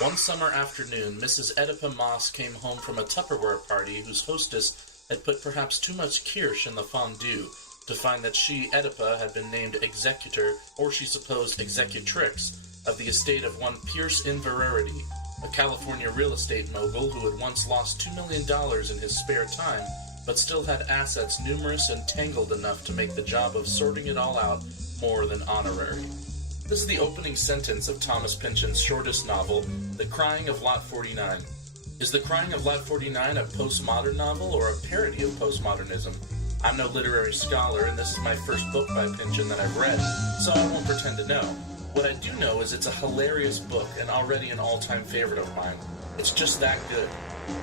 One summer afternoon, Mrs. Oedipa Moss came home from a Tupperware party whose hostess had put perhaps too much kirsch in the fondue, to find that she, Oedipa, had been named executor, or she supposed executrix, of the estate of one Pierce Inverarity, a California real estate mogul who had once lost $2 million in his spare time, but still had assets numerous and tangled enough to make the job of sorting it all out more than honorary. This is the opening sentence of Thomas Pynchon's shortest novel, The Crying of Lot 49. Is The Crying of Lot 49 a postmodern novel or a parody of postmodernism? I'm no literary scholar, and this is my first book by Pynchon that I've read, so I won't pretend to know. What I do know is it's a hilarious book and already an all-time favorite of mine. It's just that good.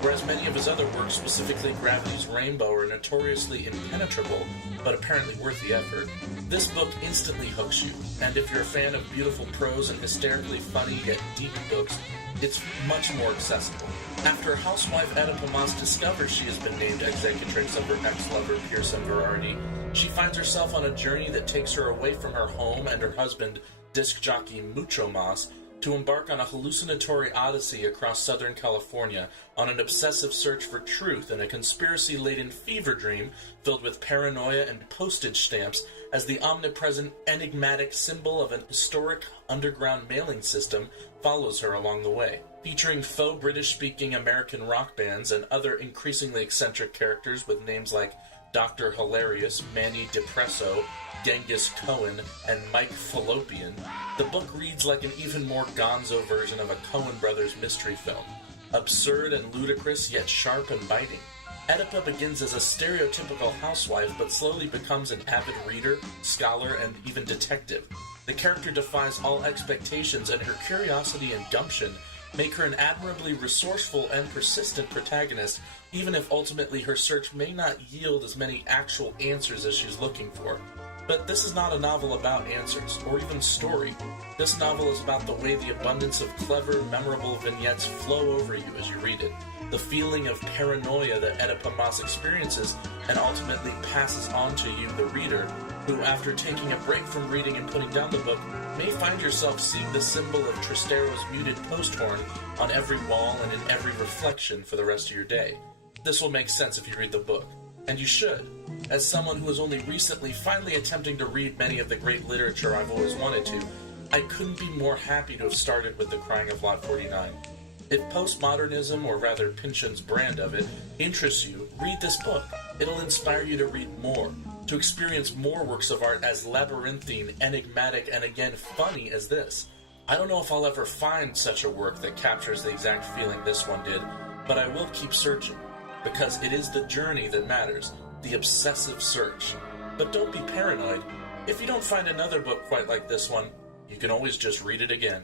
Whereas many of his other works, specifically Gravity's Rainbow, are notoriously impenetrable, but apparently worth the effort, this book instantly hooks you, and if you're a fan of beautiful prose and hysterically funny yet deep books, it's much more accessible. After housewife Oedipa Moss discovers she has been named executrix of her ex-lover Pierce Inverarity, she finds herself on a journey that takes her away from her home and her husband, disc jockey Mucho Moss, to embark on a hallucinatory odyssey across Southern California on an obsessive search for truth in a conspiracy-laden fever dream filled with paranoia and postage stamps as the omnipresent, enigmatic symbol of an historic underground mailing system follows her along the way. Featuring faux British-speaking American rock bands and other increasingly eccentric characters with names like Dr. Hilarious, Manny Depresso, Genghis Cohen, and Mike Fallopian, the book reads like an even more gonzo version of a Coen Brothers mystery film. Absurd and ludicrous, yet sharp and biting. Oedipa begins as a stereotypical housewife, but slowly becomes an avid reader, scholar, and even detective. The character defies all expectations, and her curiosity and gumption make her an admirably resourceful and persistent protagonist, even if ultimately her search may not yield as many actual answers as she's looking for. But this is not a novel about answers, or even story. This novel is about the way the abundance of clever, memorable vignettes flow over you as you read it. The feeling of paranoia that Oedipa Moss experiences and ultimately passes on to you, the reader, who, after taking a break from reading and putting down the book, may find yourself seeing the symbol of Tristero's muted post horn on every wall and in every reflection for the rest of your day. This will make sense if you read the book. And you should. As someone who is only recently finally attempting to read many of the great literature I've always wanted to, I couldn't be more happy to have started with The Crying of Lot 49. If postmodernism, or rather Pynchon's brand of it, interests you, read this book. It'll inspire you to read more, to experience more works of art as labyrinthine, enigmatic, and again funny as this. I don't know if I'll ever find such a work that captures the exact feeling this one did, but I will keep searching, because it is the journey that matters, the obsessive search. But don't be paranoid. If you don't find another book quite like this one, you can always just read it again.